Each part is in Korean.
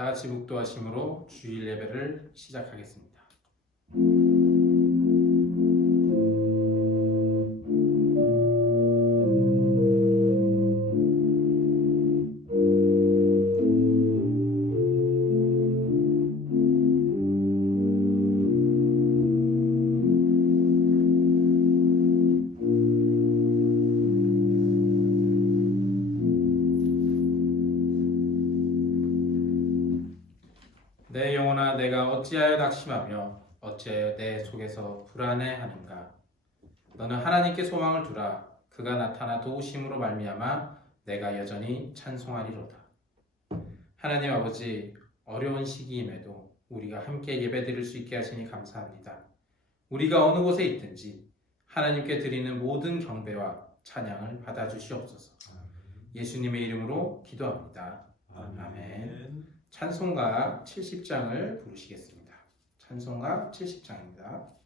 다 같이 묵도하심으로 주일 예배를 시작하겠습니다. 내 영혼아, 내가 어찌하여 낙심하며 어찌하여 내 속에서 불안해하는가? 너는 하나님께 소망을 두라. 그가 나타나 도우심으로 말미암아 내가 여전히 찬송하리로다. 하나님 아버지, 어려운 시기임에도 우리가 함께 예배드릴 수 있게 하시니 감사합니다. 우리가 어느 곳에 있든지 하나님께 드리는 모든 경배와 찬양을 받아주시옵소서. 예수님의 이름으로 기도합니다. 아멘. 찬송가 70장을 부르시겠습니다. 찬송가 70장입니다.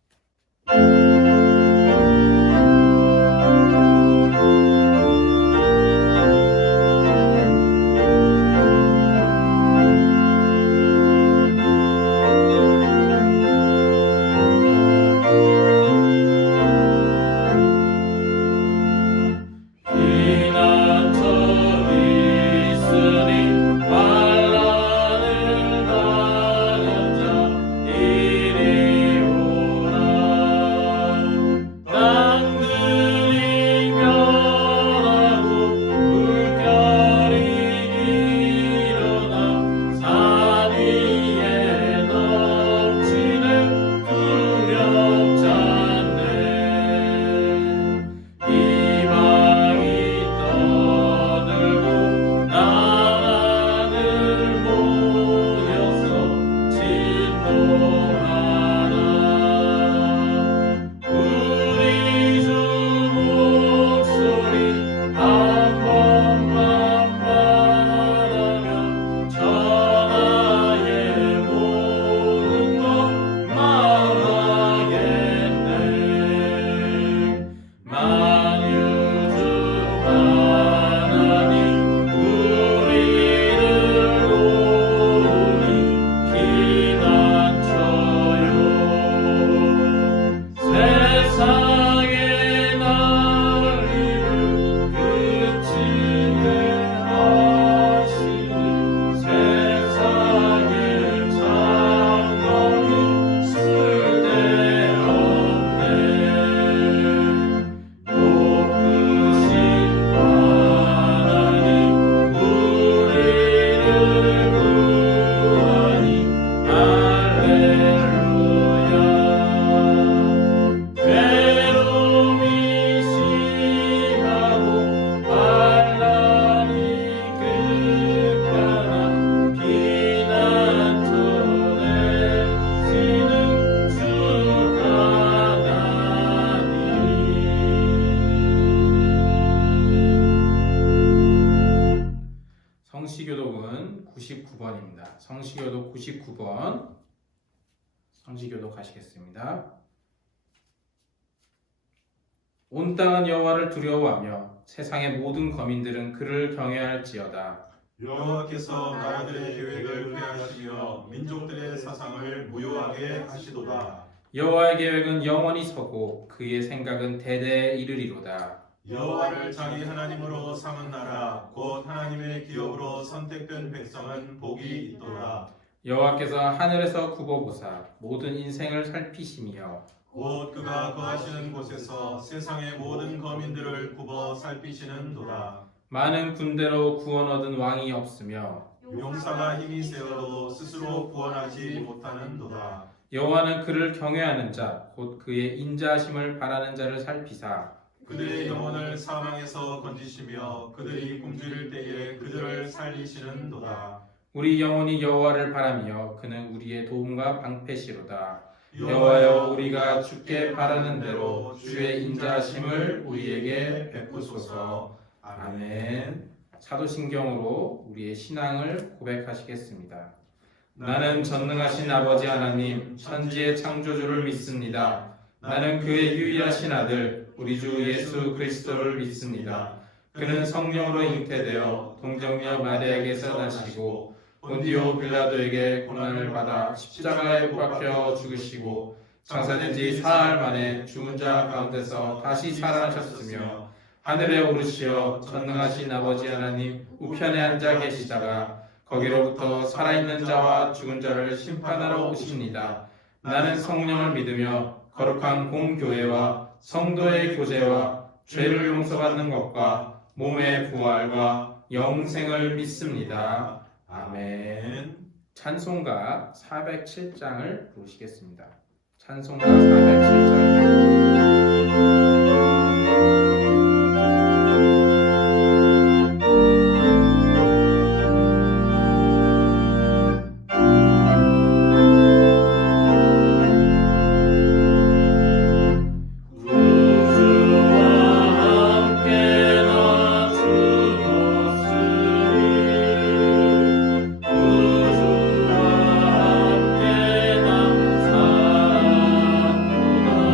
성시교독은 99번입니다. 성시교독 99번. 성시교독 가시겠습니다. 온 땅은 여호와를 두려워하며 세상의 모든 거민들은 그를 경외할지어다. 여호와께서 나라들의 계획을 폐하시며 민족들의 사상을 무효하게 하시도다. 여호와의 계획은 영원히 서고 그의 생각은 대대에 이르리로다. 여호와를 자기 하나님으로 삼은 나라 곧 하나님의 기업으로 선택된 백성은 복이 있도다. 여호와께서 하늘에서 굽어보사 모든 인생을 살피시며 곧 그가 거하시는 곳에서 세상의 모든 거민들을 굽어 살피시는도다. 많은 군대로 구원 얻은 왕이 없으며 용사가 힘이 세어도 스스로 구원하지 못하는도다. 여호와는 그를 경외하는 자 곧 그의 인자하심을 바라는 자를 살피사 그들의 영혼을 사망에서 건지시며 그들이 굶주릴 때에 그들을 살리시는도다. 우리 영혼이 여호와를 바라며 그는 우리의 도움과 방패시로다. 여호와여, 우리가 주께 바라는 대로 주의 인자하심을 우리에게 베푸소서. 아멘. 사도신경으로 우리의 신앙을 고백하시겠습니다. 나는 전능하신 아버지 하나님 천지의 창조주를 믿습니다. 나는 그의 유일하신 아들 우리 주 예수 그리스도를 믿습니다. 그는 성령으로 잉태되어 동정녀 마리아에게서 나시고 본디오 빌라도에게 고난을 받아 십자가에 못 박혀 죽으시고 장사된 지 사흘 만에 죽은 자 가운데서 다시 살아나셨으며 하늘에 오르시어 전능하신 아버지 하나님 우편에 앉아 계시다가 거기로부터 살아있는 자와 죽은 자를 심판하러 오십니다. 나는 성령을 믿으며 거룩한 공교회와 성도의 교제와 죄를 용서받는 것과 몸의 부활과 영생을 믿습니다. 아멘. 찬송가 407장을 부르시겠습니다. 찬송가 407장. 우주와 함께 나 살았구나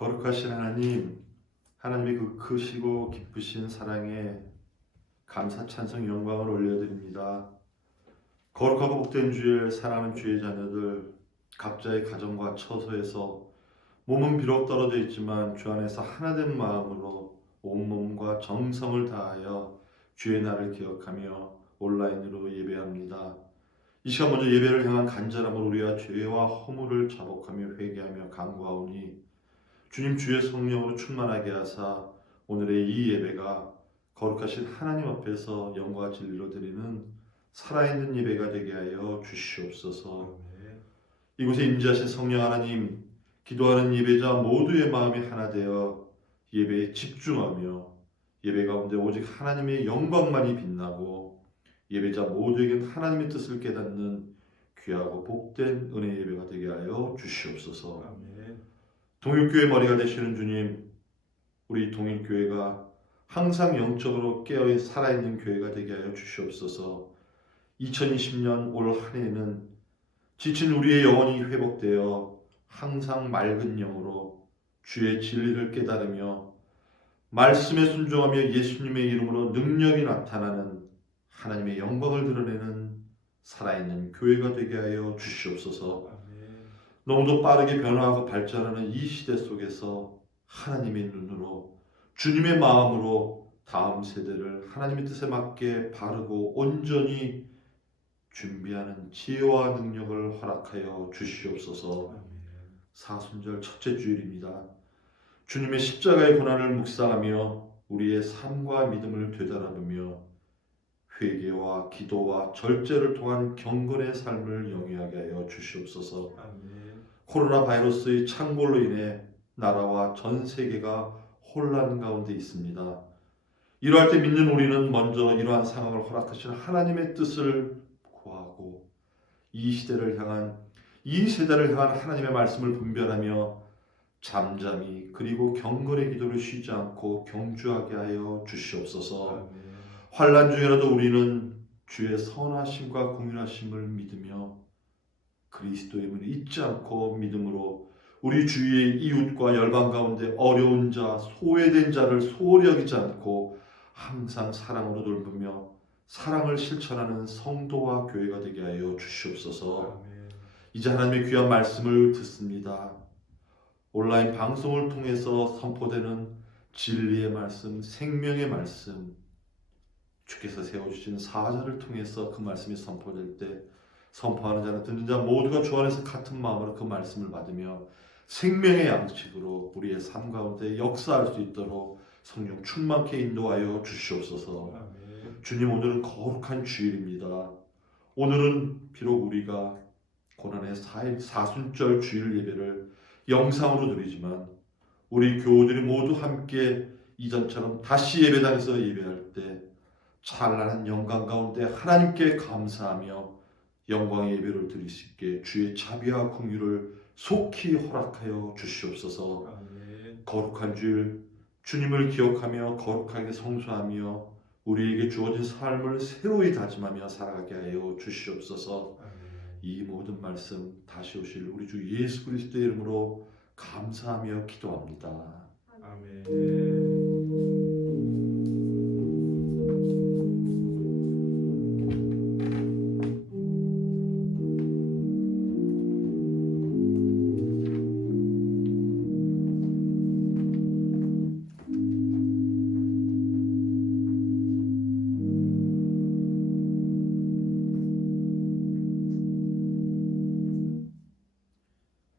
거룩하신 하나님, 하나님의 그 크시고 기쁘신 사랑에 감사 찬송 영광을 올려드립니다. 거룩하고 복된 주일 사랑하는 주의 자녀들, 각자의 가정과 처소에서 몸은 비록 떨어져 있지만 주 안에서 하나된 마음으로 온몸과 정성을 다하여 주의 날을 기억하며 온라인으로 예배합니다. 이 시간 먼저 예배를 향한 간절함으로 우리가 죄와 허물을 자복하며 회개하며 간구하오니 주님 주의 성령으로 충만하게 하사 오늘의 이 예배가 거룩하신 하나님 앞에서 영광과 진리로 드리는 살아있는 예배가 되게 하여 주시옵소서. 이곳에 임재하신 성령 하나님, 기도하는 예배자 모두의 마음이 하나 되어 예배에 집중하며 예배 가운데 오직 하나님의 영광만이 빛나고 예배자 모두에겐 하나님의 뜻을 깨닫는 귀하고 복된 은혜 예배가 되게 하여 주시옵소서. 동일교회 머리가 되시는 주님, 우리 동일교회가 항상 영적으로 깨어 살아있는 교회가 되게 하여 주시옵소서. 2020년 올 한 해는 지친 우리의 영혼이 회복되어 항상 맑은 영으로 주의 진리를 깨달으며 말씀에 순종하며 예수님의 이름으로 능력이 나타나는 하나님의 영광을 드러내는 살아있는 교회가 되게 하여 주시옵소서. 너무도 빠르게 변화하고 발전하는 이 시대 속에서 하나님의 눈으로 주님의 마음으로 다음 세대를 하나님의 뜻에 맞게 바르고 온전히 준비하는 지혜와 능력을 허락하여 주시옵소서. 사순절 첫째 주일입니다. 주님의 십자가의 고난을 묵상하며 우리의 삶과 믿음을 되돌아보며 회개와 기도와 절제를 통한 경건의 삶을 영위하게 하여 주시옵소서. 코로나 바이러스의 창궐로 인해 나라와 전 세계가 혼란 가운데 있습니다. 이러할 때 믿는 우리는 먼저 이러한 상황을 허락하신 하나님의 뜻을 구하고 이 시대를 향한 이 세대를 향한 하나님의 말씀을 분별하며 잠잠히 그리고 경건의 기도를 쉬지 않고 경주하게 하여 주시옵소서. 환난 중에라도 우리는 주의 선하심과 공일하심을 믿으며 그리스도의 문을 잊지 않고 믿음으로 우리 주위의 이웃과 열방 가운데 어려운 자, 소외된 자를 소홀히 여기지 않고 항상 사랑으로 돌보며 사랑을 실천하는 성도와 교회가 되게 하여 주시옵소서. 이제 하나님의 귀한 말씀을 듣습니다. 온라인 방송을 통해서 선포되는 진리의 말씀, 생명의 말씀, 주께서 세워주신 사자를 통해서 그 말씀이 선포될 때 선포하는 자는 듣는 자 모두가 주 안에서 같은 마음으로 그 말씀을 받으며 생명의 양식으로 우리의 삶 가운데 역사할 수 있도록 성령 충만케 인도하여 주시옵소서. 주님, 오늘은 거룩한 주일입니다. 오늘은 비록 우리가 고난의 사순절 주일 예배를 영상으로 드리지만 우리 교우들이 모두 함께 이전처럼 다시 예배당에서 예배할 때 찬란한 영광 가운데 하나님께 감사하며 영광의 예배를 드릴 수 있게 주의 자비와 긍휼을 속히 허락하여 주시옵소서. 거룩한 주일 주님을 기억하며 거룩하게 성수하며 우리에게 주어진 삶을 새로이 다짐하며 살아가게 하여 주시옵소서. 이 모든 말씀 다시 오실 우리 주 예수 그리스도의 이름으로 감사하며 기도합니다. 아멘.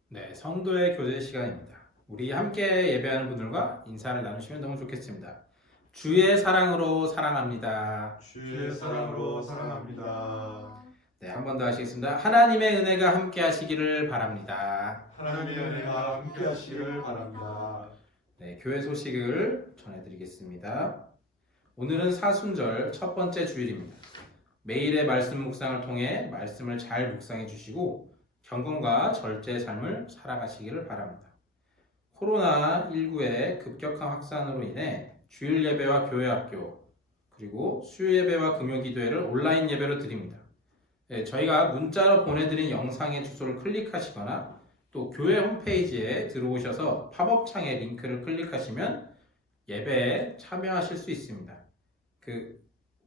네, 성도의 교제 시간입니다. 우리 함께 예배하는 분들과 인사를 나누시면 너무 좋겠습니다. 주의 사랑으로 사랑합니다. 주의 사랑으로 사랑합니다. 네, 한 번 더 하시겠습니다. 하나님의 은혜가 함께 하시기를 바랍니다. 하나님의 은혜가 함께 하시기를 바랍니다. 네, 교회 소식을 전해드리겠습니다. 오늘은 사순절 첫 번째 주일입니다. 매일의 말씀 묵상을 통해 말씀을 잘 묵상해 주시고 경건과 절제의 삶을 살아가시기를 바랍니다. 코로나19의 급격한 확산으로 인해 주일 예배와 교회 학교 그리고 수요 예배와 금요 기도회를 온라인 예배로 드립니다. 네, 저희가 문자로 보내드린 영상의 주소를 클릭하시거나 또 교회 홈페이지에 들어오셔서 팝업 창에 링크를 클릭하시면 예배에 참여하실 수 있습니다. 그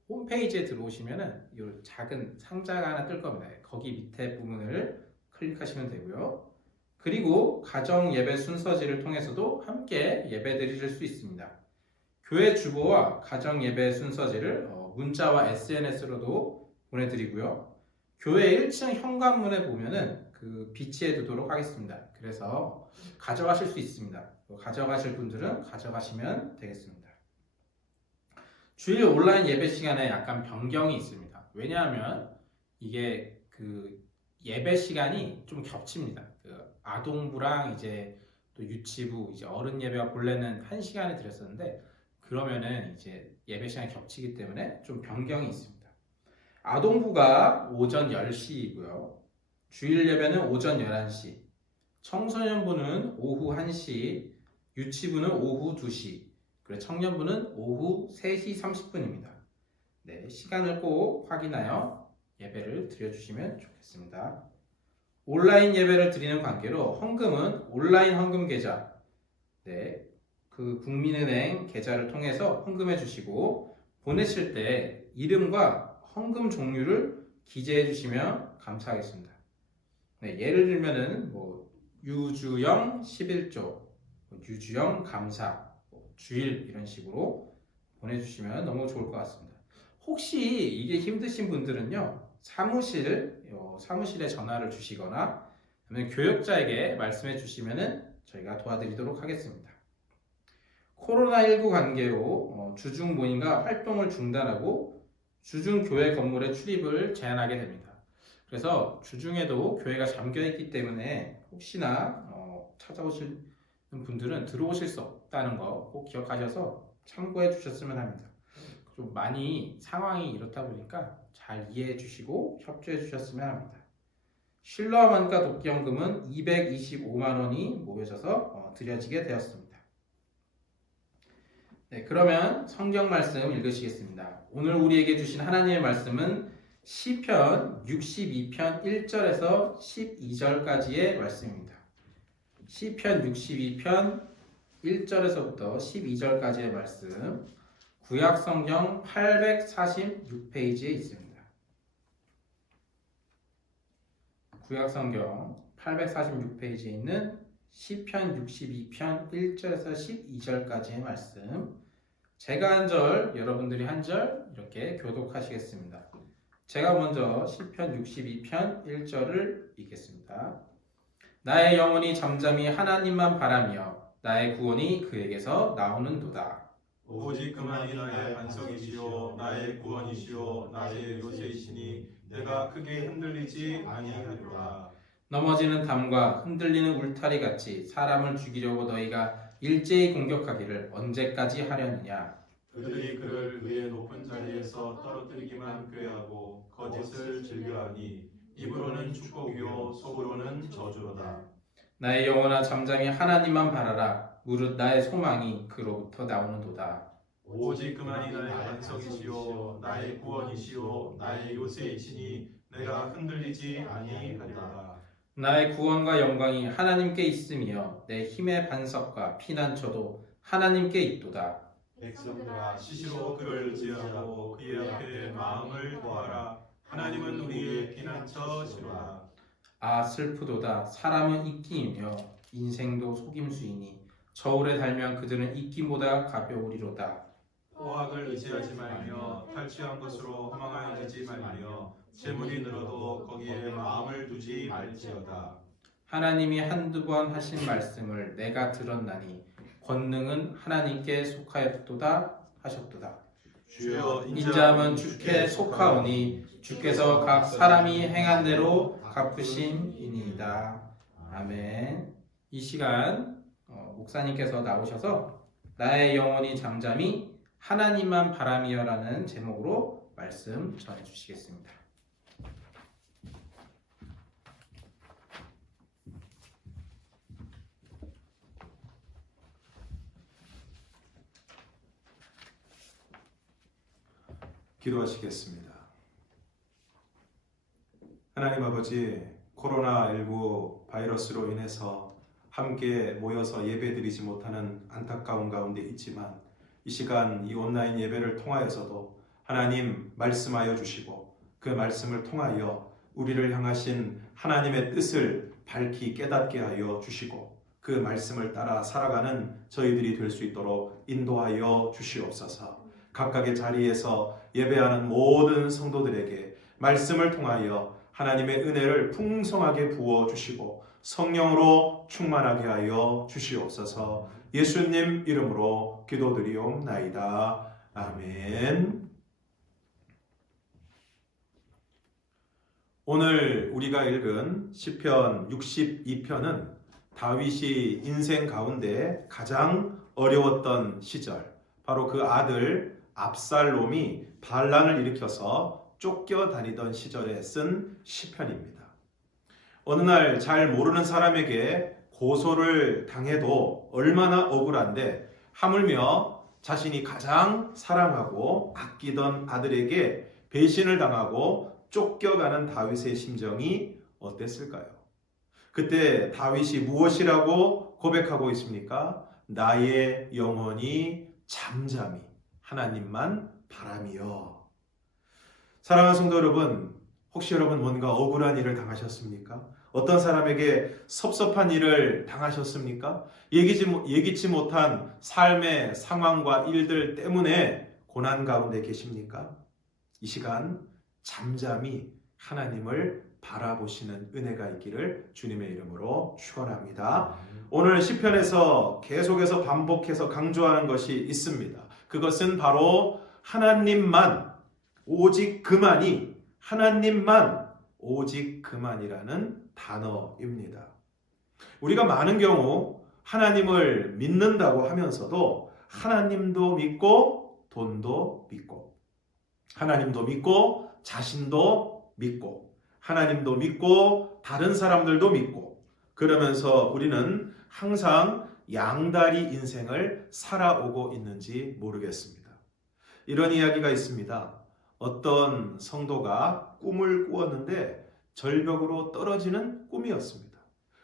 홈페이지에 들어오시면은 이 작은 상자가 하나 뜰 겁니다. 거기 밑에 부분을 클릭하시면 되고요. 그리고 가정 예배 순서지를 통해서도 함께 예배 드리실 수 있습니다. 교회 주보와 가정 예배 순서지를 문자와 SNS로도 보내드리고요. 교회 1층 현관문에 보면은 그 비치해 두도록 하겠습니다. 그래서 가져가실 수 있습니다. 가져가실 분들은 가져가시면 되겠습니다. 주일 온라인 예배 시간에 약간 변경이 있습니다. 왜냐하면 이게 그 예배 시간이 좀 겹칩니다. 그 아동부랑 이제 또 유치부, 이제 어른 예배가 본래는 1시간에 드렸었는데 그러면은 이제 예배 시간이 겹치기 때문에 좀 변경이 있습니다. 아동부가 오전 10시이고요. 주일 예배는 오전 11시, 청소년부는 오후 1시, 유치부는 오후 2시, 그리고 청년부는 오후 3시 30분입니다. 네, 시간을 꼭 확인하여 예배를 드려주시면 좋겠습니다. 온라인 예배를 드리는 관계로 헌금은 온라인 헌금 계좌, 네, 그 국민은행 계좌를 통해서 헌금해 주시고 보내실 때 이름과 헌금 종류를 기재해 주시면 감사하겠습니다. 네, 예를 들면은 유주영 11조, 유주영 감사, 주일 이런 식으로 보내주시면 너무 좋을 것 같습니다. 혹시 이게 힘드신 분들은요, 사무실에 전화를 주시거나 아니면 교역자에게 말씀해 주시면은 저희가 도와드리도록 하겠습니다. 코로나19 관계로 주중 모임과 활동을 중단하고 주중 교회 건물에 출입을 제한하게 됩니다. 그래서 주중에도 교회가 잠겨 있기 때문에 혹시나 찾아오시는 분들은 들어오실 수 없다는 거 꼭 기억하셔서 참고해 주셨으면 합니다. 좀 많이 상황이 이렇다 보니까 잘 이해해 주시고 협조해 주셨으면 합니다. 실로암 원가 돕기연금은 225만 원이 모여져서 드려지게 되었습니다. 네, 그러면 성경 말씀 읽으시겠습니다. 오늘 우리에게 주신 하나님의 말씀은 시편 62편 1절에서 12절까지의 말씀입니다. 시편 62편 1절에서부터 12절까지의 말씀, 구약 성경 846페이지에 있습니다. 구약 성경 846페이지에 있는 시편 62편 1절에서 12절까지의 말씀, 제가 한 절, 여러분들이 한 절 이렇게 교독하시겠습니다. 제가 먼저 시편 62편 1절을 읽겠습니다. 나의 영혼이 잠잠히 하나님만 바라며 나의 구원이 그에게서 나오는도다. 오직 그만이 나의 반석이시요 나의 구원이시요 나의 요새이시니 내가 크게 흔들리지 아니하리로다. 넘어지는 담과 흔들리는 울타리 같이 사람을 죽이려고 너희가 일제히 공격하기를 언제까지 하려느냐. 그들이 그를 그의 높은 자리에서 떨어뜨리기만 꾀하고 거짓을 즐겨하니 입으로는 축복이요 속으로는 저주로다. 나의 영혼아 잠잠히 하나님만 바라라. 무릇 나의 소망이 그로부터 나오는도다. 오직 그만이 나의 반석이시요 나의 구원이시요 나의 요새이시니 내가 흔들리지 아니하리로다. 나의 구원과 영광이 하나님께 있으며 내 힘의 반석과 피난처도 하나님께 있도다. 백성들아 시시로 그를 의지하고 그의 앞에 마음을 구하라. 하나님은 우리의 피난처시로다. 아 슬프도다. 사람은 입김이며 인생도 속임수이니 저울에 달면 그들은 입김보다 가벼우리로다. 포악을 의지하지 말며 탈취한 것으로 허망하여지지 말며 재물이 늘어도 거기에 마음을 두지 말지어다. 하나님이 한두 번 하신 말씀을 내가 들었나니 권능은 하나님께 속하였도다 하셨도다. 주여 인자함은 주께 속하오니 주께서 각 사람이 행한 대로 갚으심이니이다. 아멘. 이 시간 목사님께서 나오셔서 나의 영혼이 잠잠히 하나님만 바라미어라는 제목으로 말씀 전해주시겠습니다. 기도하시겠습니다. 하나님 아버지, 코로나19 바이러스로 인해서 함께 모여서 예배드리지 못하는 안타까운 가운데 있지만 이 시간 이 온라인 예배를 통하여서도 하나님 말씀하여 주시고 그 말씀을 통하여 우리를 향하신 하나님의 뜻을 밝히 깨닫게 하여 주시고 그 말씀을 따라 살아가는 저희들이 될 수 있도록 인도하여 주시옵소서. 각각의 자리에서 예배하는 모든 성도들에게 말씀을 통하여 하나님의 은혜를 풍성하게 부어주시고 성령으로 충만하게 하여 주시옵소서. 예수님 이름으로 기도드리옵나이다. 아멘. 오늘 우리가 읽은 시편 62편은 다윗이 인생 가운데 가장 어려웠던 시절, 바로 그 아들 압살롬이 반란을 일으켜서 쫓겨다니던 시절에 쓴 시편입니다. 어느 날 잘 모르는 사람에게 고소를 당해도 얼마나 억울한데 하물며 자신이 가장 사랑하고 아끼던 아들에게 배신을 당하고 쫓겨가는 다윗의 심정이 어땠을까요? 그때 다윗이 무엇이라고 고백하고 있습니까? 나의 영혼이 잠잠히 하나님만 바라며. 사랑하는 성도 여러분, 혹시 여러분 뭔가 억울한 일을 당하셨습니까? 어떤 사람에게 섭섭한 일을 당하셨습니까? 예기치 못한 삶의 상황과 일들 때문에 고난 가운데 계십니까? 이 시간 잠잠히 하나님을 바라보시는 은혜가 있기를 주님의 이름으로 축원합니다. 오늘 시편에서 계속해서 반복해서 강조하는 것이 있습니다. 그것은 바로 하나님만, 오직 그만이, 하나님만, 오직 그만이라는 단어입니다. 우리가 많은 경우 하나님을 믿는다고 하면서도 하나님도 믿고 돈도 믿고 하나님도 믿고 자신도 믿고 하나님도 믿고 다른 사람들도 믿고 그러면서 우리는 항상 양다리 인생을 살아오고 있는지 모르겠습니다. 이런 이야기가 있습니다. 어떤 성도가 꿈을 꾸었는데 절벽으로 떨어지는 꿈이었습니다.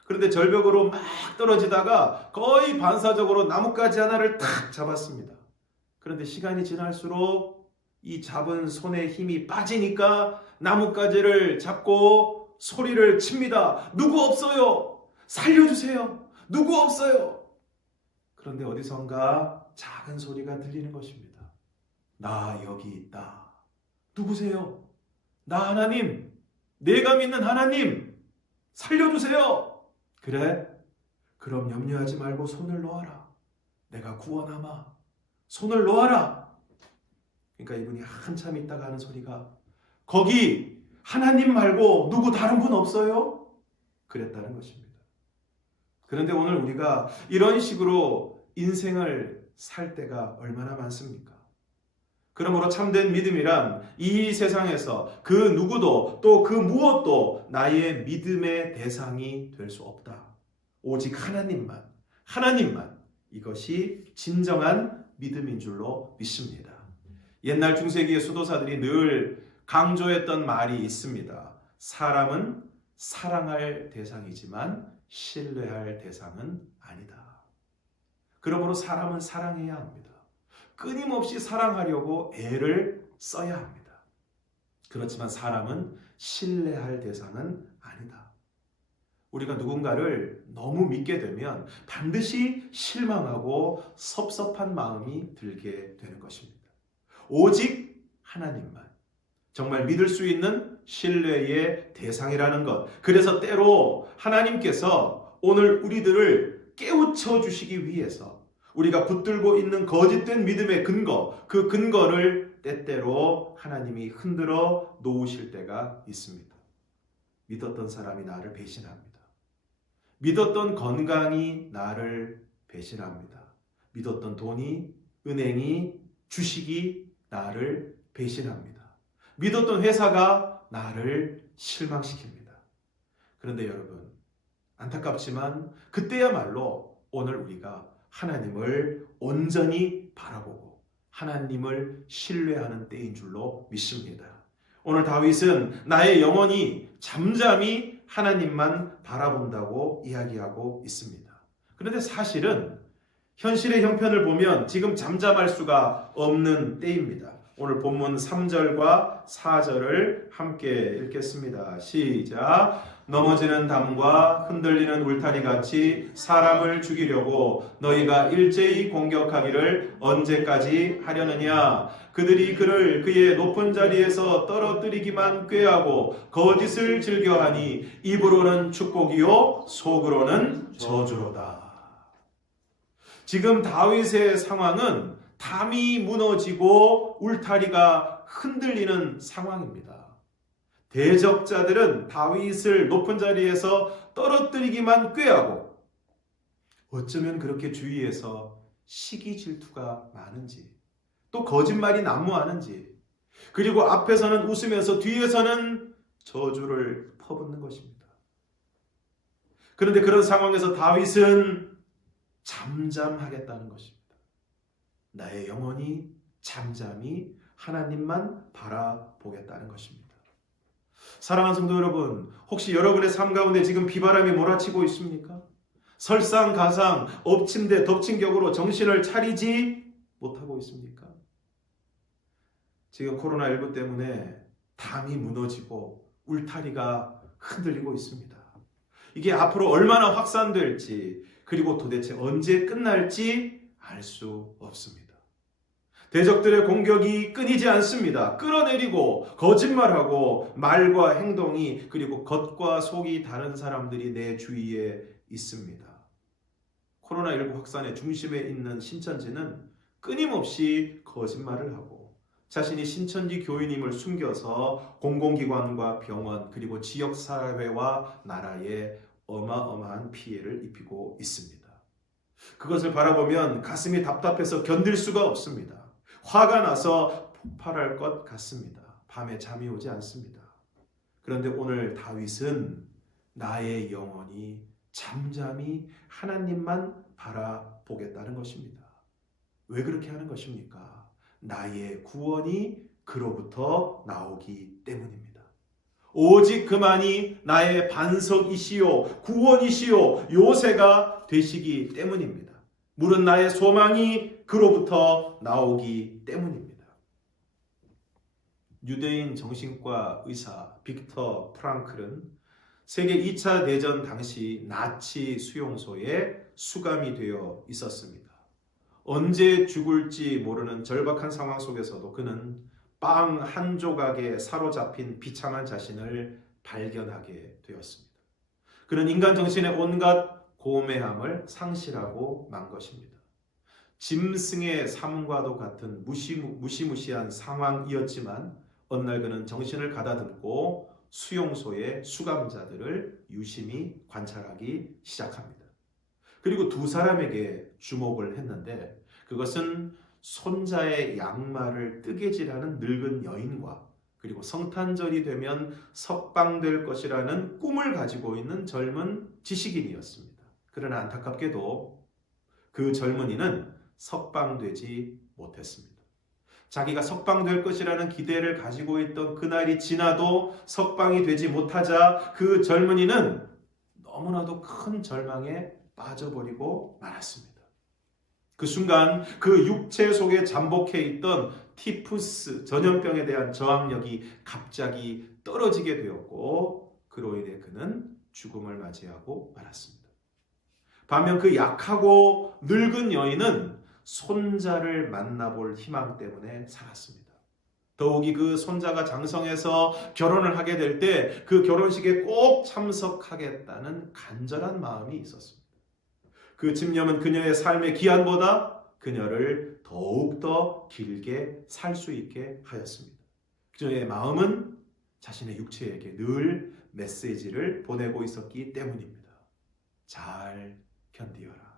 그런데 절벽으로 막 떨어지다가 거의 반사적으로 나뭇가지 하나를 탁 잡았습니다. 그런데 시간이 지날수록 이 잡은 손에 힘이 빠지니까 나뭇가지를 잡고 소리를 칩니다. 누구 없어요? 살려주세요. 누구 없어요? 그런데 어디선가 작은 소리가 들리는 것입니다. 나 여기 있다. 누구세요? 나 하나님, 내가 믿는 하나님, 살려주세요. 그래? 그럼 염려하지 말고 손을 놓아라. 내가 구원하마. 손을 놓아라. 그러니까 이분이 한참 있다가 하는 소리가 거기 하나님 말고 누구 다른 분 없어요? 그랬다는 것입니다. 그런데 오늘 우리가 이런 식으로 인생을 살 때가 얼마나 많습니까? 그러므로 참된 믿음이란 이 세상에서 그 누구도 또 그 무엇도 나의 믿음의 대상이 될 수 없다. 오직 하나님만, 하나님만 이것이 진정한 믿음인 줄로 믿습니다. 옛날 중세기의 수도사들이 늘 강조했던 말이 있습니다. 사람은 사랑할 대상이지만 신뢰할 대상은 아니다. 그러므로 사람은 사랑해야 합니다. 끊임없이 사랑하려고 애를 써야 합니다. 그렇지만 사람은 신뢰할 대상은 아니다. 우리가 누군가를 너무 믿게 되면 반드시 실망하고 섭섭한 마음이 들게 되는 것입니다. 오직 하나님만, 정말 믿을 수 있는 신뢰의 대상이라는 것. 그래서 때로 하나님께서 오늘 우리들을 깨우쳐 주시기 위해서 우리가 붙들고 있는 거짓된 믿음의 근거, 그 근거를 때때로 하나님이 흔들어 놓으실 때가 있습니다. 믿었던 사람이 나를 배신합니다. 믿었던 건강이 나를 배신합니다. 믿었던 돈이, 은행이, 주식이 나를 배신합니다. 믿었던 회사가 나를 실망시킵니다. 그런데 여러분, 안타깝지만 그때야말로 오늘 우리가 하나님을 온전히 바라보고 하나님을 신뢰하는 때인 줄로 믿습니다. 오늘 다윗은 나의 영혼이 잠잠히 하나님만 바라본다고 이야기하고 있습니다. 그런데 사실은 현실의 형편을 보면 지금 잠잠할 수가 없는 때입니다. 오늘 본문 3절과 4절을 함께 읽겠습니다. 시작. 넘어지는 담과 흔들리는 울타리 같이 사람을 죽이려고 너희가 일제히 공격하기를 언제까지 하려느냐. 그들이 그를 그의 높은 자리에서 떨어뜨리기만 꾀하고 거짓을 즐겨하니 입으로는 축복이요 속으로는 저주로다. 지금 다윗의 상황은 담이 무너지고 울타리가 흔들리는 상황입니다. 대적자들은 다윗을 높은 자리에서 떨어뜨리기만 꾀하고 어쩌면 그렇게 주위에서 시기 질투가 많은지 또 거짓말이 난무하는지 그리고 앞에서는 웃으면서 뒤에서는 저주를 퍼붓는 것입니다. 그런데 그런 상황에서 다윗은 잠잠하겠다는 것입니다. 나의 영혼이 잠잠히 하나님만 바라보겠다는 것입니다. 사랑하는 성도 여러분, 혹시 여러분의 삶 가운데 지금 비바람이 몰아치고 있습니까? 설상가상, 엎침대 덮친 격으로 정신을 차리지 못하고 있습니까? 지금 코로나19 때문에 담이 무너지고 울타리가 흔들리고 있습니다. 이게 앞으로 얼마나 확산될지 그리고 도대체 언제 끝날지 알 수 없습니다. 대적들의 공격이 끊이지 않습니다. 끌어내리고 거짓말하고 말과 행동이 그리고 겉과 속이 다른 사람들이 내 주위에 있습니다. 코로나19 확산의 중심에 있는 신천지는 끊임없이 거짓말을 하고 자신이 신천지 교인임을 숨겨서 공공기관과 병원 그리고 지역사회와 나라에 어마어마한 피해를 입히고 있습니다. 그것을 바라보면 가슴이 답답해서 견딜 수가 없습니다. 화가 나서 폭발할 것 같습니다. 밤에 잠이 오지 않습니다. 그런데 오늘 다윗은 나의 영혼이 잠잠히 하나님만 바라보겠다는 것입니다. 왜 그렇게 하는 것입니까? 나의 구원이 그로부터 나오기 때문입니다. 오직 그만이 나의 반석이시요 구원이시요 요새가 되시기 때문입니다. 물은 나의 소망이 그로부터 나오기 때문입니다. 유대인 정신과 의사 빅터 프랑클은 세계 2차 대전 당시 나치 수용소에 수감이 되어 있었습니다. 언제 죽을지 모르는 절박한 상황 속에서도 그는 빵 한 조각에 사로잡힌 비참한 자신을 발견하게 되었습니다. 그는 인간 정신의 온갖 고매함을 상실하고 만 것입니다. 짐승의 삶과도 같은 무시무시한 상황이었지만 어느 날 그는 정신을 가다듬고 수용소의 수감자들을 유심히 관찰하기 시작합니다. 그리고 두 사람에게 주목을 했는데 그것은 손자의 양말을 뜨개질하는 늙은 여인과 그리고 성탄절이 되면 석방될 것이라는 꿈을 가지고 있는 젊은 지식인이었습니다. 그러나 안타깝게도 그 젊은이는 석방되지 못했습니다. 자기가 석방될 것이라는 기대를 가지고 있던 그날이 지나도 석방이 되지 못하자 그 젊은이는 너무나도 큰 절망에 빠져버리고 말았습니다. 그 순간 그 육체 속에 잠복해 있던 티푸스 전염병에 대한 저항력이 갑자기 떨어지게 되었고 그로 인해 그는 죽음을 맞이하고 말았습니다. 반면 그 약하고 늙은 여인은 손자를 만나볼 희망 때문에 살았습니다. 더욱이 그 손자가 장성해서 결혼을 하게 될 때 그 결혼식에 꼭 참석하겠다는 간절한 마음이 있었습니다. 그 집념은 그녀의 삶의 기한보다 그녀를 더욱더 길게 살 수 있게 하였습니다. 그녀의 마음은 자신의 육체에게 늘 메시지를 보내고 있었기 때문입니다. 잘 견디어라.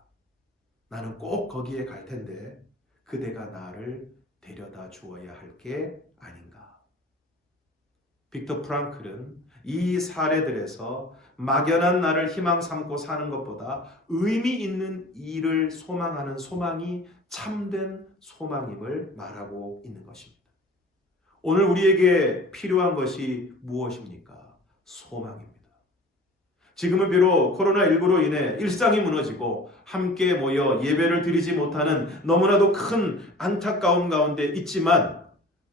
나는 꼭 거기에 갈 텐데 그대가 나를 데려다 주어야 할 게 아닌가. 빅터 프랑클은 이 사례들에서 막연한 나를 희망 삼고 사는 것보다 의미 있는 일을 소망하는 소망이 참된 소망임을 말하고 있는 것입니다. 오늘 우리에게 필요한 것이 무엇입니까? 소망입니다. 지금은 비록 코로나19로 인해 일상이 무너지고 함께 모여 예배를 드리지 못하는 너무나도 큰 안타까움 가운데 있지만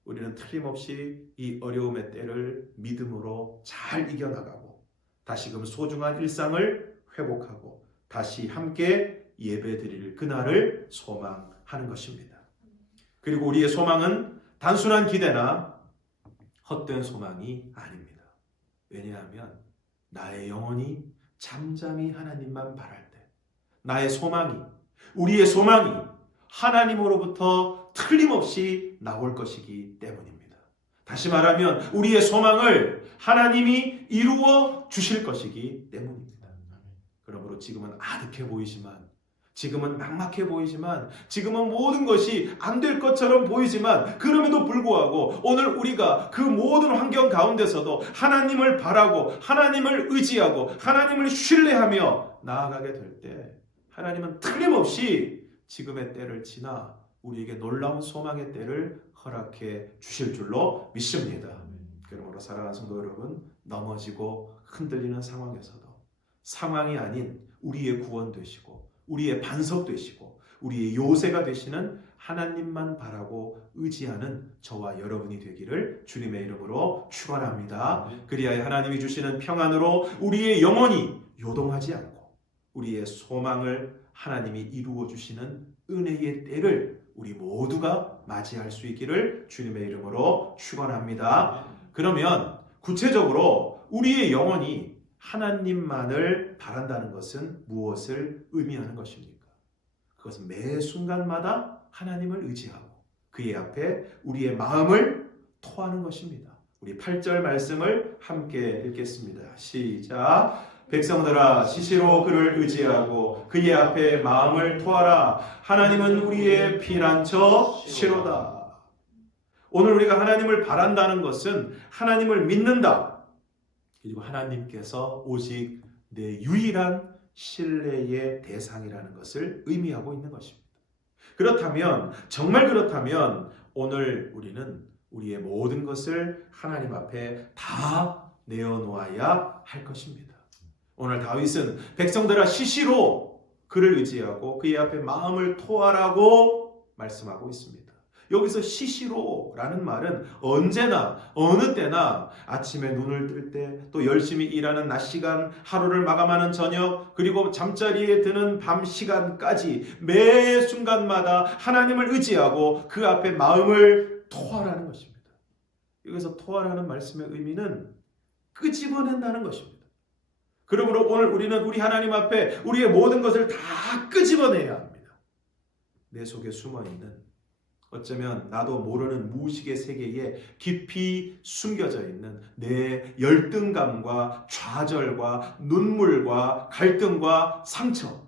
우리는 틀림없이 이 어려움의 때를 믿음으로 잘 이겨나가고 다시금 소중한 일상을 회복하고 다시 함께 예배드릴 그날을 소망하는 것입니다. 그리고 우리의 소망은 단순한 기대나 헛된 소망이 아닙니다. 왜냐하면 나의 영혼이 잠잠히 하나님만 바랄 때 나의 소망이, 우리의 소망이 하나님으로부터 틀림없이 나올 것이기 때문입니다. 다시 말하면 우리의 소망을 하나님이 이루어 주실 것이기 때문입니다. 그러므로 지금은 아득해 보이지만, 지금은 막막해 보이지만, 지금은 모든 것이 안 될 것처럼 보이지만, 그럼에도 불구하고 오늘 우리가 그 모든 환경 가운데서도 하나님을 바라고 하나님을 의지하고 하나님을 신뢰하며 나아가게 될 때 하나님은 틀림없이 지금의 때를 지나 우리에게 놀라운 소망의 때를 허락해 주실 줄로 믿습니다. 그러므로 사랑하는 성도 여러분, 넘어지고 흔들리는 상황에서도 상황이 아닌 우리의 구원 되시고 우리의 반석 되시고 우리의 요새가 되시는 하나님만 바라고 의지하는 저와 여러분이 되기를 주님의 이름으로 축원합니다. 그리하여 하나님이 주시는 평안으로 우리의 영혼이 요동하지 않고 우리의 소망을 하나님이 이루어 주시는 은혜의 때를 우리 모두가 맞이할 수 있기를 주님의 이름으로 축원합니다. 그러면 구체적으로 우리의 영혼이 하나님만을 바란다는 것은 무엇을 의미하는 것입니까? 그것은 매 순간마다 하나님을 의지하고 그의 앞에 우리의 마음을 토하는 것입니다. 우리 8절 말씀을 함께 읽겠습니다. 시작. 백성들아 시시로 그를 의지하고 그의 앞에 마음을 토하라. 하나님은 우리의 피난처 시로다. 오늘 우리가 하나님을 바란다는 것은 하나님을 믿는다. 그리고 하나님께서 오직 내 유일한 신뢰의 대상이라는 것을 의미하고 있는 것입니다. 그렇다면, 정말 그렇다면 오늘 우리는 우리의 모든 것을 하나님 앞에 다 내어놓아야 할 것입니다. 오늘 다윗은 백성들아 시시로 그를 의지하고 그의 앞에 마음을 토하라고 말씀하고 있습니다. 여기서 시시로라는 말은 언제나 어느 때나 아침에 눈을 뜰 때, 또 열심히 일하는 낮 시간, 하루를 마감하는 저녁, 그리고 잠자리에 드는 밤 시간까지 매 순간마다 하나님을 의지하고 그 앞에 마음을 토하라는 것입니다. 여기서 토하라는 말씀의 의미는 끄집어낸다는 것입니다. 그러므로 오늘 우리는 우리 하나님 앞에 우리의 모든 것을 다 끄집어내야 합니다. 내 속에 숨어있는, 어쩌면 나도 모르는 무의식의 세계에 깊이 숨겨져 있는 내 열등감과 좌절과 눈물과 갈등과 상처,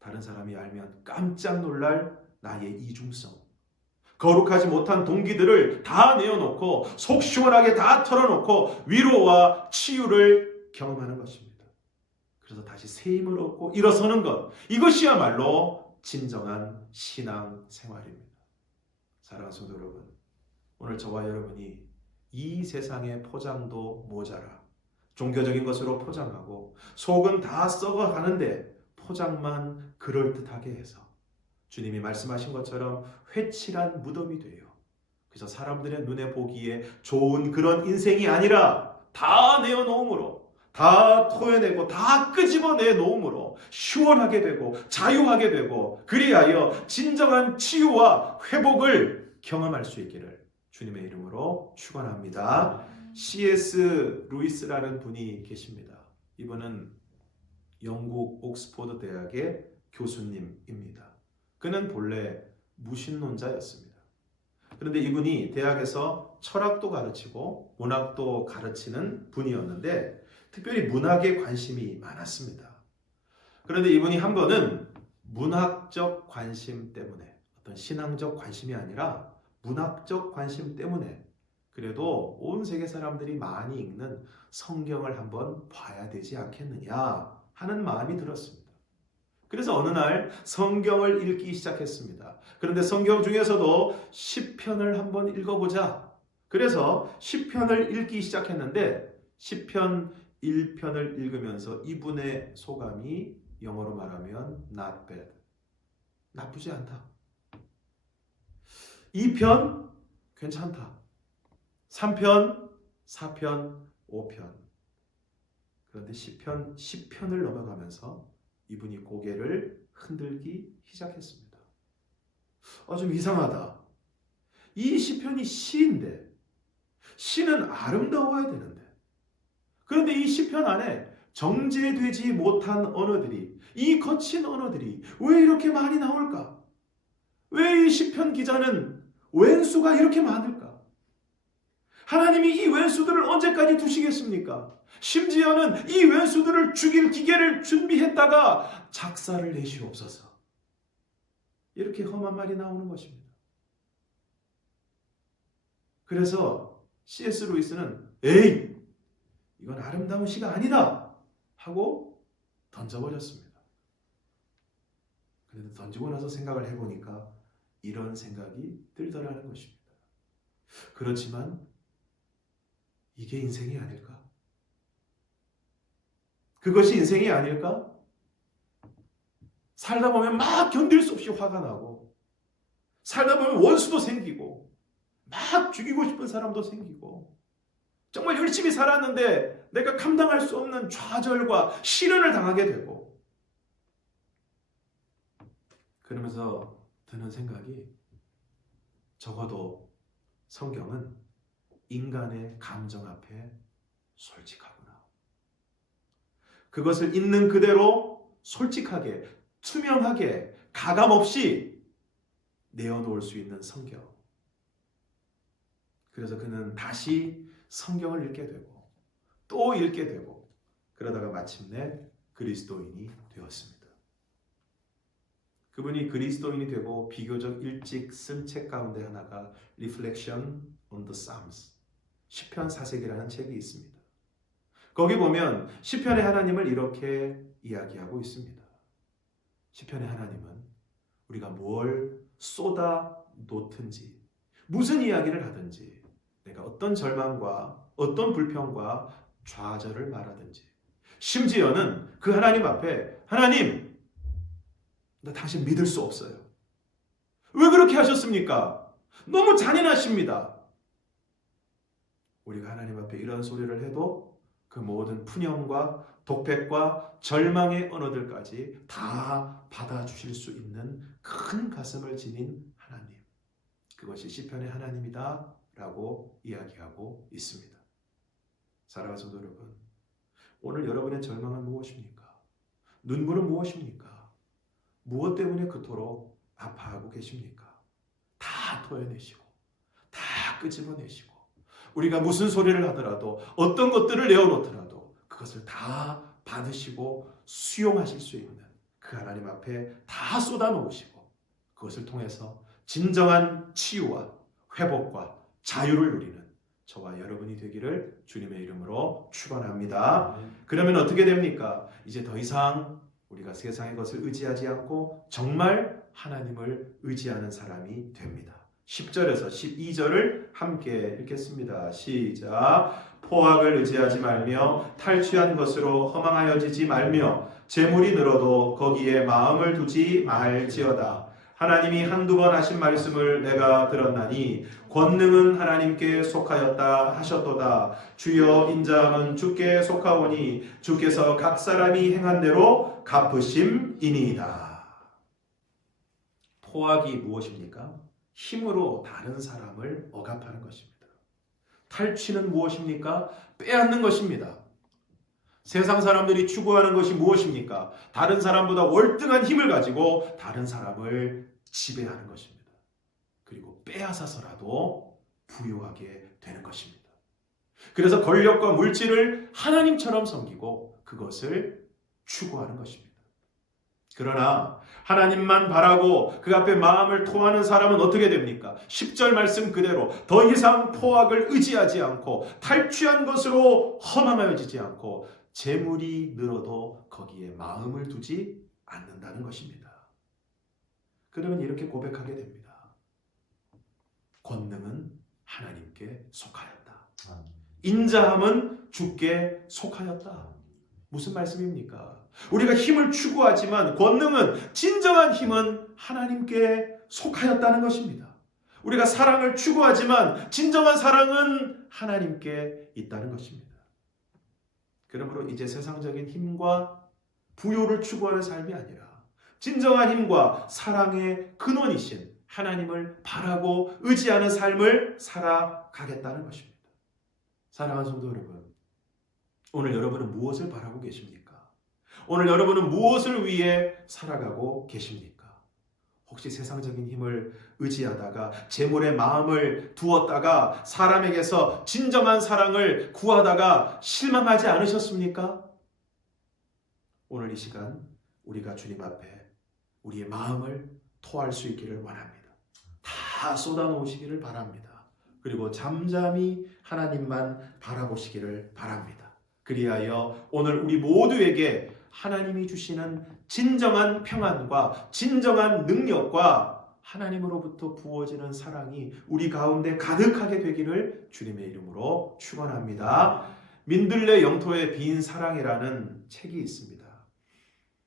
다른 사람이 알면 깜짝 놀랄 나의 이중성, 거룩하지 못한 동기들을 다 내어놓고 속 시원하게 다 털어놓고 위로와 치유를 경험하는 것입니다. 그래서 다시 새 힘을 얻고 일어서는 것, 이것이야말로 진정한 신앙 생활입니다. 사랑하는 성도 여러분, 오늘 저와 여러분이 이 세상의 포장도 모자라 종교적인 것으로 포장하고 속은 다 썩어가는데 포장만 그럴듯하게 해서 주님이 말씀하신 것처럼 회칠한 무덤이 돼요. 그래서 사람들의 눈에 보기에 좋은 그런 인생이 아니라 다 내어놓음으로, 다 토해내고 다 끄집어내 놓음으로 시원하게 되고 자유하게 되고 그리하여 진정한 치유와 회복을 경험할 수 있기를 주님의 이름으로 축원합니다. C.S. 루이스라는 분이 계십니다. 이분은 영국 옥스포드 대학의 교수님입니다. 그는 본래 무신론자였습니다. 그런데 이분이 대학에서 철학도 가르치고 문학도 가르치는 분이었는데 특별히 문학에 관심이 많았습니다. 그런데 이분이 한 번은 문학적 관심 때문에, 어떤 신앙적 관심이 아니라 문학적 관심 때문에 그래도 온 세계 사람들이 많이 읽는 성경을 한번 봐야 되지 않겠느냐 하는 마음이 들었습니다. 그래서 어느 날 성경을 읽기 시작했습니다. 그런데 성경 중에서도 시편을 한번 읽어보자. 그래서 시편을 읽기 시작했는데 시편 1편을 읽으면서 이분의 소감이 영어로 말하면 not bad. 나쁘지 않다. 2편 괜찮다. 3편, 4편, 5편. 그런데 10편을 넘어가면서 이분이 고개를 흔들기 시작했습니다. 좀 이상하다. 이 시편이 시인데 시는 아름다워야 되는데 그런데 이 시편 안에 정제되지 못한 언어들이 이 거친 언어들이 왜 이렇게 많이 나올까? 왜 이 시편 기자는 왼수가 이렇게 많을까? 하나님이 이 왼수들을 언제까지 두시겠습니까? 심지어는 이 왼수들을 죽일 기계를 준비했다가 작사를 내시옵소서. 이렇게 험한 말이 나오는 것입니다. 그래서 C.S. 루이스는 에이! 이건 아름다운 시가 아니다! 하고 던져버렸습니다. 그런데 던지고 나서 생각을 해보니까 이런 생각이 들더라는 것입니다. 그렇지만 이게 인생이 아닐까? 그것이 인생이 아닐까? 살다 보면 막 견딜 수 없이 화가 나고 살다 보면 원수도 생기고 막 죽이고 싶은 사람도 생기고 정말 열심히 살았는데 내가 감당할 수 없는 좌절과 시련을 당하게 되고 그러면서 드는 생각이 적어도 성경은 인간의 감정 앞에 솔직하구나. 그것을 있는 그대로 솔직하게, 투명하게, 가감없이 내어놓을 수 있는 성경. 그래서 그는 다시 성경을 읽게 되고 또 읽게 되고 그러다가 마침내 그리스도인이 되었습니다. 그분이 그리스도인이 되고 비교적 일찍 쓴 책 가운데 하나가 Reflection on the Psalms, 시편 사색이라는 책이 있습니다. 거기 보면 시편의 하나님을 이렇게 이야기하고 있습니다. 시편의 하나님은 우리가 뭘 쏟아 놓든지 무슨 이야기를 하든지 내가 어떤 절망과 어떤 불평과 좌절을 말하든지 심지어는 그 하나님 앞에 하나님 나 당신 믿을 수 없어요. 왜 그렇게 하셨습니까? 너무 잔인하십니다. 우리가 하나님 앞에 이런 소리를 해도 그 모든 푸념과 독백과 절망의 언어들까지 다 받아주실 수 있는 큰 가슴을 지닌 하나님. 그것이 시편의 하나님이다 라고 이야기하고 있습니다. 사랑하는 성도 여러분, 오늘 여러분의 절망은 무엇입니까? 눈물은 무엇입니까? 무엇 때문에 그토록 아파하고 계십니까? 다 토해내시고 다 끄집어내시고 우리가 무슨 소리를 하더라도 어떤 것들을 내어놓더라도 그것을 다 받으시고 수용하실 수 있는 그 하나님 앞에 다 쏟아놓으시고 그것을 통해서 진정한 치유와 회복과 자유를 누리는 저와 여러분이 되기를 주님의 이름으로 축원합니다. 그러면 어떻게 됩니까? 이제 더 이상 우리가 세상의 것을 의지하지 않고 정말 하나님을 의지하는 사람이 됩니다. 10절에서 12절을 함께 읽겠습니다. 시작. 포악을 의지하지 말며 탈취한 것으로 허망하여지지 말며 재물이 늘어도 거기에 마음을 두지 말지어다. 하나님이 한두 번 하신 말씀을 내가 들었나니 권능은 하나님께 속하였다 하셨도다. 주여 인자함은 주께 속하오니 주께서 각 사람이 행한 대로 갚으심이니이다. 포악이 무엇입니까? 힘으로 다른 사람을 억압하는 것입니다. 탈취는 무엇입니까? 빼앗는 것입니다. 세상 사람들이 추구하는 것이 무엇입니까? 다른 사람보다 월등한 힘을 가지고 다른 사람을 지배하는 것입니다. 그리고 빼앗아서라도 부유하게 되는 것입니다. 그래서 권력과 물질을 하나님처럼 섬기고 그것을 추구하는 것입니다. 그러나 하나님만 바라고 그 앞에 마음을 토하는 사람은 어떻게 됩니까? 10절 말씀 그대로 더 이상 포악을 의지하지 않고 탈취한 것으로 허망하여지지 않고 재물이 늘어도 거기에 마음을 두지 않는다는 것입니다. 그러면 이렇게 고백하게 됩니다. 권능은 하나님께 속하였다. 인자함은 주께 속하였다. 무슨 말씀입니까? 우리가 힘을 추구하지만 권능은, 진정한 힘은 하나님께 속하였다는 것입니다. 우리가 사랑을 추구하지만 진정한 사랑은 하나님께 있다는 것입니다. 그러므로 이제 세상적인 힘과 부요를 추구하는 삶이 아니라 진정한 힘과 사랑의 근원이신 하나님을 바라고 의지하는 삶을 살아가겠다는 것입니다. 사랑하는 성도 여러분, 오늘 여러분은 무엇을 바라고 계십니까? 오늘 여러분은 무엇을 위해 살아가고 계십니까? 혹시 세상적인 힘을 의지하다가 재물에 마음을 두었다가 사람에게서 진정한 사랑을 구하다가 실망하지 않으셨습니까? 오늘 이 시간 우리가 주님 앞에 우리의 마음을 토할 수 있기를 원합니다. 다 쏟아놓으시기를 바랍니다. 그리고 잠잠히 하나님만 바라보시기를 바랍니다. 그리하여 오늘 우리 모두에게 하나님이 주시는 진정한 평안과 진정한 능력과 하나님으로부터 부어지는 사랑이 우리 가운데 가득하게 되기를 주님의 이름으로 축원합니다. 민들레 영토의 빈 사랑이라는 책이 있습니다.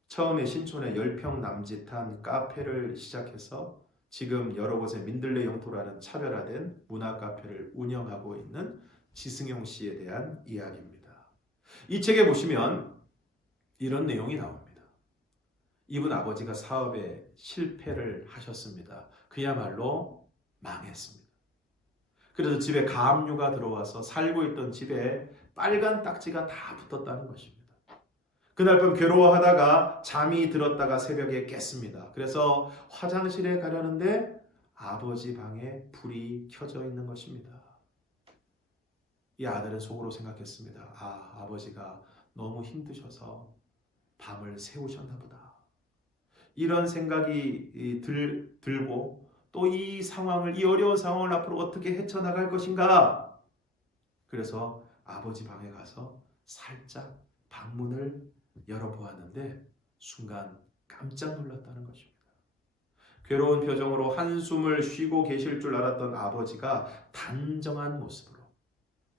처음에 신촌에 10평 남짓한 카페를 시작해서 지금 여러 곳에 민들레 영토라는 차별화된 문화 카페를 운영하고 있는 지승용 씨에 대한 이야기입니다. 이 책에 보시면 이런 내용이 나옵니다. 이분 아버지가 사업에 실패를 하셨습니다. 그야말로 망했습니다. 그래서 집에 가압류가 들어와서 살고 있던 집에 빨간 딱지가 다 붙었다는 것입니다. 그날 밤 괴로워하다가 잠이 들었다가 새벽에 깼습니다. 그래서 화장실에 가려는데 아버지 방에 불이 켜져 있는 것입니다. 이 아들은 속으로 생각했습니다. 아버지가 너무 힘드셔서 밤을 새우셨나 보다. 이런 생각이 들고 또 이 상황을, 이 어려운 상황을 앞으로 어떻게 헤쳐나갈 것인가. 그래서 아버지 방에 가서 살짝 방문을 열어보았는데 순간 깜짝 놀랐다는 것입니다. 괴로운 표정으로 한숨을 쉬고 계실 줄 알았던 아버지가 단정한 모습으로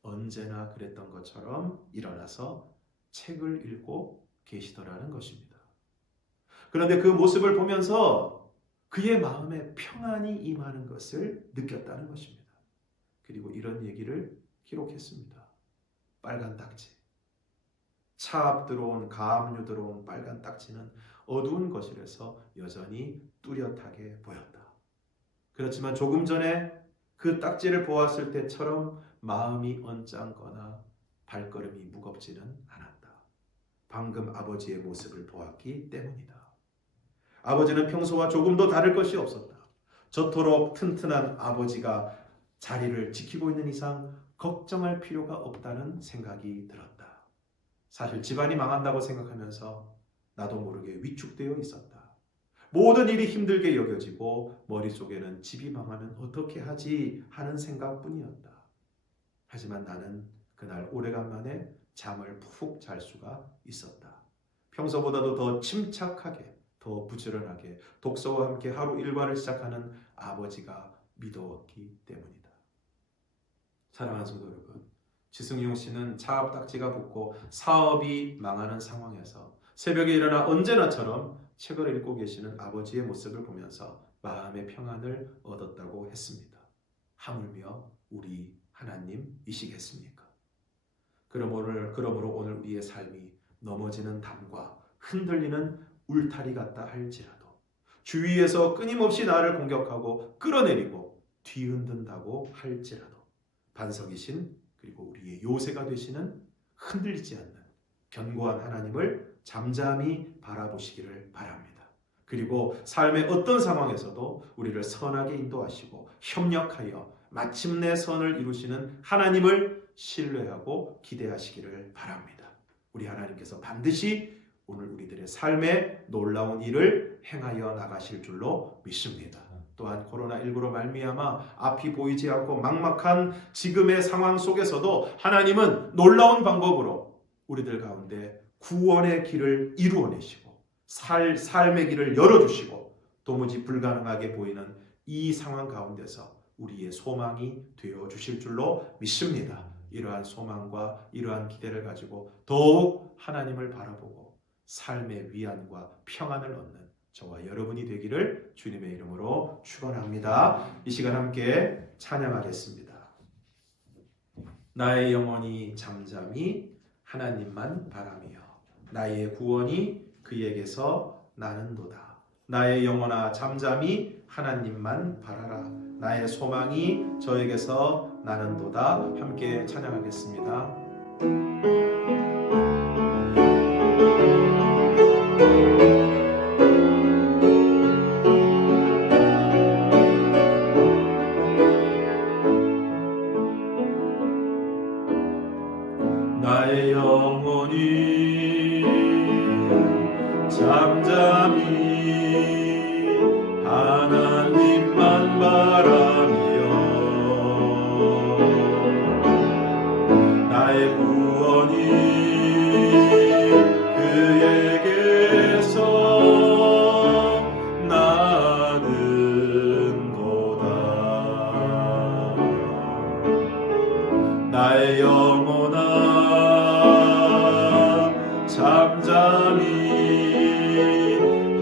언제나 그랬던 것처럼 일어나서 책을 읽고 계시더라는 것입니다. 그런데 그 모습을 보면서 그의 마음에 평안이 임하는 것을 느꼈다는 것입니다. 그리고 이런 얘기를 기록했습니다. 빨간 딱지. 차 앞 들어온 가압류 들어온 빨간 딱지는 어두운 거실에서 여전히 뚜렷하게 보였다. 그렇지만 조금 전에 그 딱지를 보았을 때처럼 마음이 언짢거나 발걸음이 무겁지는 않았다. 방금 아버지의 모습을 보았기 때문이다. 아버지는 평소와 조금도 다를 것이 없었다. 저토록 튼튼한 아버지가 자리를 지키고 있는 이상 걱정할 필요가 없다는 생각이 들었다. 사실 집안이 망한다고 생각하면서 나도 모르게 위축되어 있었다. 모든 일이 힘들게 여겨지고 머릿속에는 집이 망하면 어떻게 하지 하는 생각뿐이었다. 하지만 나는 그날 오래간만에 잠을 푹 잘 수가 있었다. 평소보다도 더 침착하게, 더 부지런하게 독서와 함께 하루 일과를 시작하는 아버지가 믿어왔기 때문이다. 사랑하는 성도 여러분, 지승용 씨는 차 앞 딱지가 붙고 사업이 망하는 상황에서 새벽에 일어나 언제나처럼 책을 읽고 계시는 아버지의 모습을 보면서 마음의 평안을 얻었다고 했습니다. 하물며 우리 하나님이시겠습니까? 그러므로 오늘 우리의 삶이 넘어지는 담과 흔들리는 울타리 같다 할지라도 주위에서 끊임없이 나를 공격하고 끌어내리고 뒤흔든다고 할지라도 반석이신 그리고 우리의 요새가 되시는 흔들리지 않는 견고한 하나님을 잠잠히 바라보시기를 바랍니다. 그리고 삶의 어떤 상황에서도 우리를 선하게 인도하시고 협력하여 마침내 선을 이루시는 하나님을 신뢰하고 기대하시기를 바랍니다. 우리 하나님께서 반드시 오늘 우리들의 삶에 놀라운 일을 행하여 나가실 줄로 믿습니다. 또한 코로나19로 말미암아 앞이 보이지 않고 막막한 지금의 상황 속에서도 하나님은 놀라운 방법으로 우리들 가운데 구원의 길을 이루어내시고 삶의 길을 열어주시고 도무지 불가능하게 보이는 이 상황 가운데서 우리의 소망이 되어주실 줄로 믿습니다. 이러한 소망과 이러한 기대를 가지고 더욱 하나님을 바라보고 삶의 위안과 평안을 얻는 저와 여러분이 되기를 주님의 이름으로 축원합니다. 이 시간 함께 찬양하겠습니다. 나의 영혼이 잠잠히 하나님만 바라며 나의 구원이 그에게서 나는도다. 나의 영혼아 잠잠히 하나님만 바라라. 나의 소망이 저에게서 나는도다. 함께 찬양하겠습니다. 나의 영혼이 잠잠히 하나님만 바라며 나의 구원이 그에게서 나는도다. 나의 영혼아 잠잠히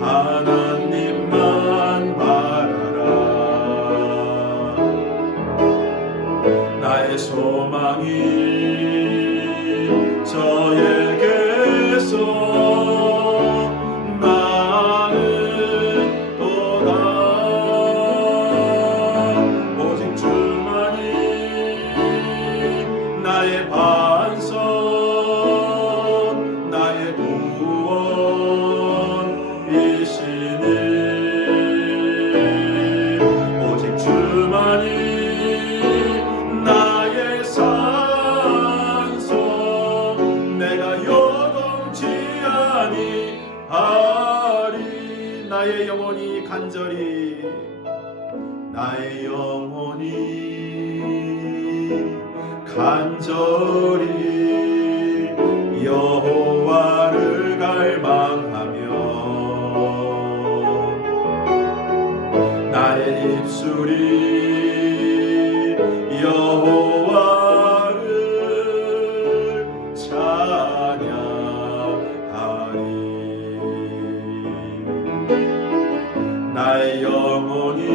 하나님만 바라라. 나의 소망이 저에게서 나는도다. 오직 주만이 나의 반석 나의 구원이시니 오직 주만이 나의 산소 내가 요동치 아니하리. 나의 영혼이 간절히 나의 영혼이 간절히 여호와를 갈망하며 나의 입술이 여호와를 찬양하리. 나의 영혼이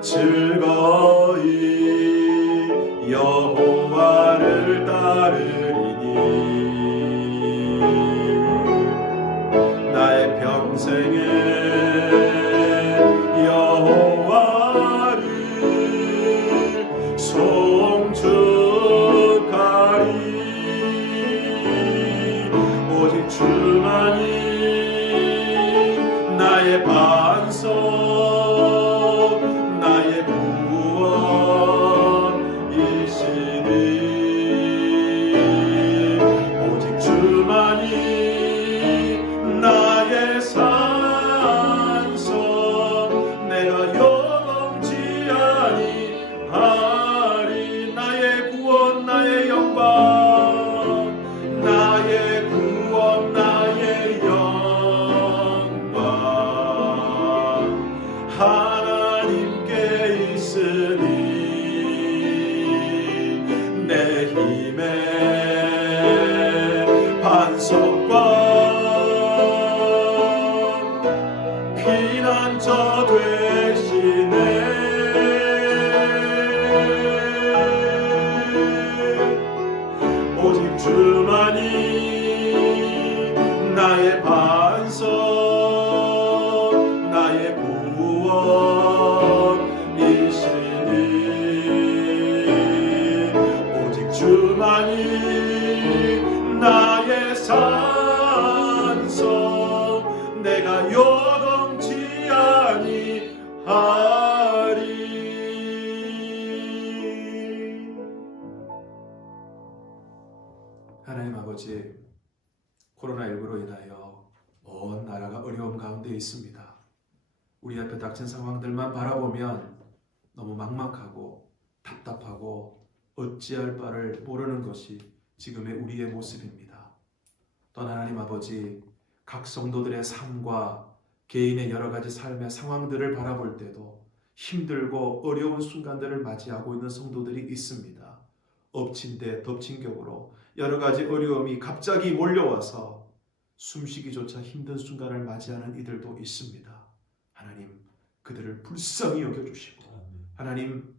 즐거이 여호와를 따르리니 나의 평생에 여호와를 송축하리. 오직 주만이 나의 반석 나의 구원이시니 오직 주만이 나의 산성 내가 요동치 아니하리. 나의 구원 나의 영광 나의 구원 나의 영광 하나님께 있으니 내 힘의 반석과 피난처 되시네. 오직 주만이 나의 반석 나의 구원이시니 오직 주만이 나의 산성 내가 요동치 아니하리. 하나님 아버지, 코로나19로 인하여 온 나라가 어려움 가운데 있습니다. 우리 앞에 닥친 상황들만 바라보면 너무 막막하고 답답하고 어찌할 바를 모르는 것이 지금의 우리의 모습입니다. 또한 하나님 아버지, 각 성도들의 삶과 개인의 여러 가지 삶의 상황들을 바라볼 때도 힘들고 어려운 순간들을 맞이하고 있는 성도들이 있습니다. 엎친 데 덮친 격으로 여러 가지 어려움이 갑자기 몰려와서 숨쉬기조차 힘든 순간을 맞이하는 이들도 있습니다. 하나님, 그들을 불쌍히 여겨주시고, 하나님,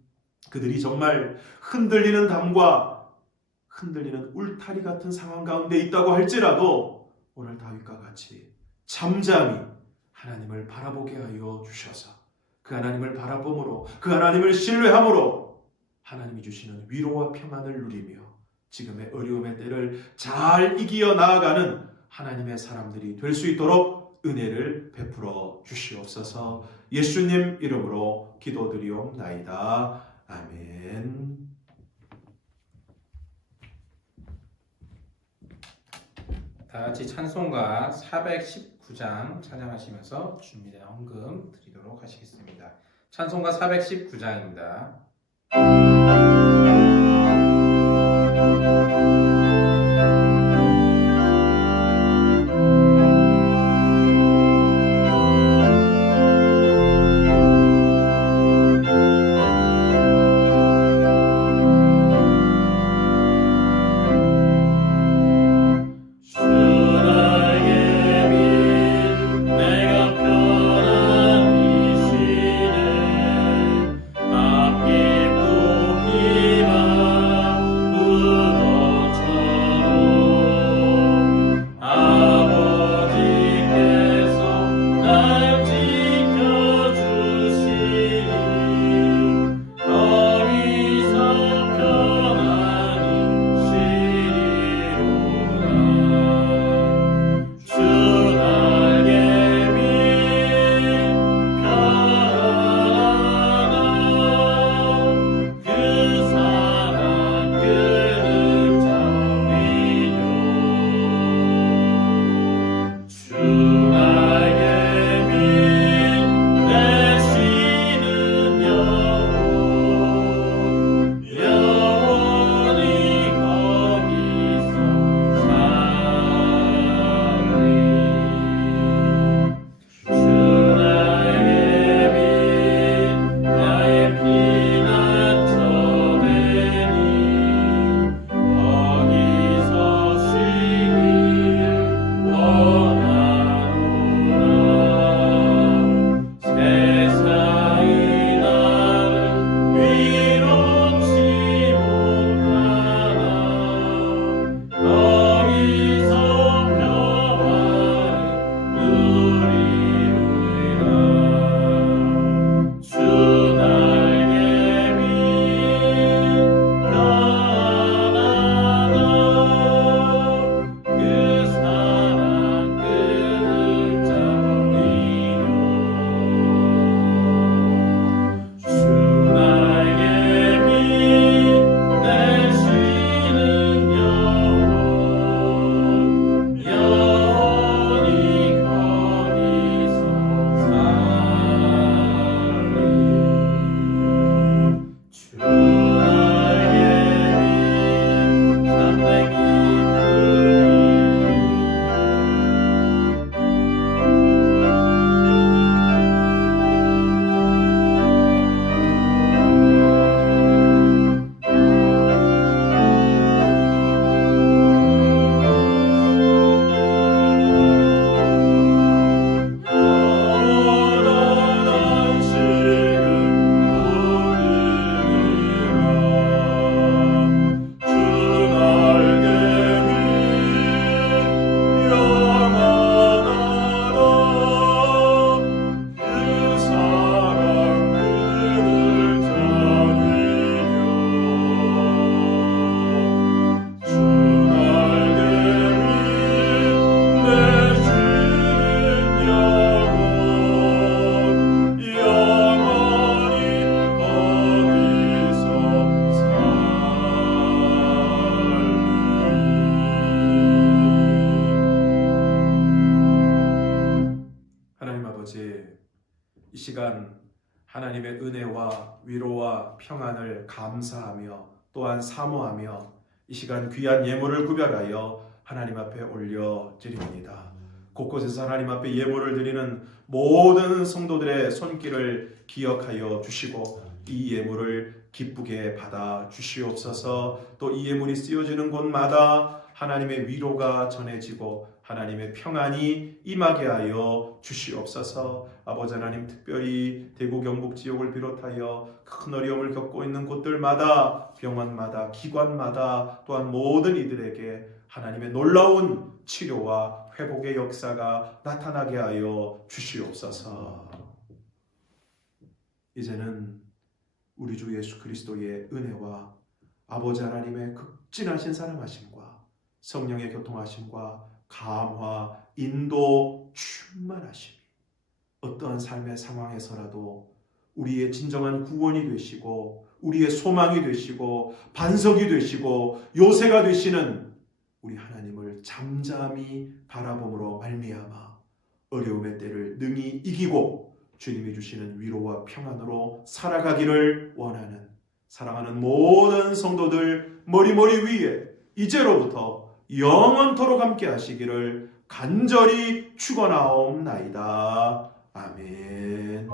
그들이 정말 흔들리는 담과 흔들리는 울타리 같은 상황 가운데 있다고 할지라도 오늘 다윗과 같이 잠잠히 하나님을 바라보게 하여 주셔서 그 하나님을 바라봄으로, 그 하나님을 신뢰함으로 하나님이 주시는 위로와 평안을 누리며 지금의 어려움의 때를 잘 이기어 나아가는 하나님의 사람들이 될 수 있도록 은혜를 베풀어 주시옵소서. 예수님 이름으로 기도드리옵나이다. 아멘. 다 같이 찬송가 419장 찬양하시면서 준비된 헌금 드리도록 하시겠습니다. 찬송가 419장입니다. 이 시간 하나님의 은혜와 위로와 평안을 감사하며 또한 사모하며 이 시간 귀한 예물을 구별하여 하나님 앞에 올려드립니다. 곳곳에서 하나님 앞에 예물을 드리는 모든 성도들의 손길을 기억하여 주시고 이 예물을 기쁘게 받아 주시옵소서. 또 이 예물이 쓰여지는 곳마다 하나님의 위로가 전해지고 하나님의 평안이 임하게 하여 주시옵소서. 아버지 하나님, 특별히 대구 경북 지역을 비롯하여 큰 어려움을 겪고 있는 곳들마다, 병원마다, 기관마다, 또한 모든 이들에게 하나님의 놀라운 치료와 회복의 역사가 나타나게 하여 주시옵소서. 이제는 우리 주 예수 그리스도의 은혜와 아버지 하나님의 극진하신 사랑하심과 성령의 교통하심과 감화, 인도, 충만하심이 어떠한 삶의 상황에서라도 우리의 진정한 구원이 되시고 우리의 소망이 되시고 반석이 되시고 요새가 되시는 우리 하나님을 잠잠히 바라봄으로 말미암아 어려움의 때를 능히 이기고 주님이 주시는 위로와 평안으로 살아가기를 원하는 사랑하는 모든 성도들 머리머리 위에 이제로부터 영원토록 함께 하시기를 간절히 축원하옵나이다. 아멘.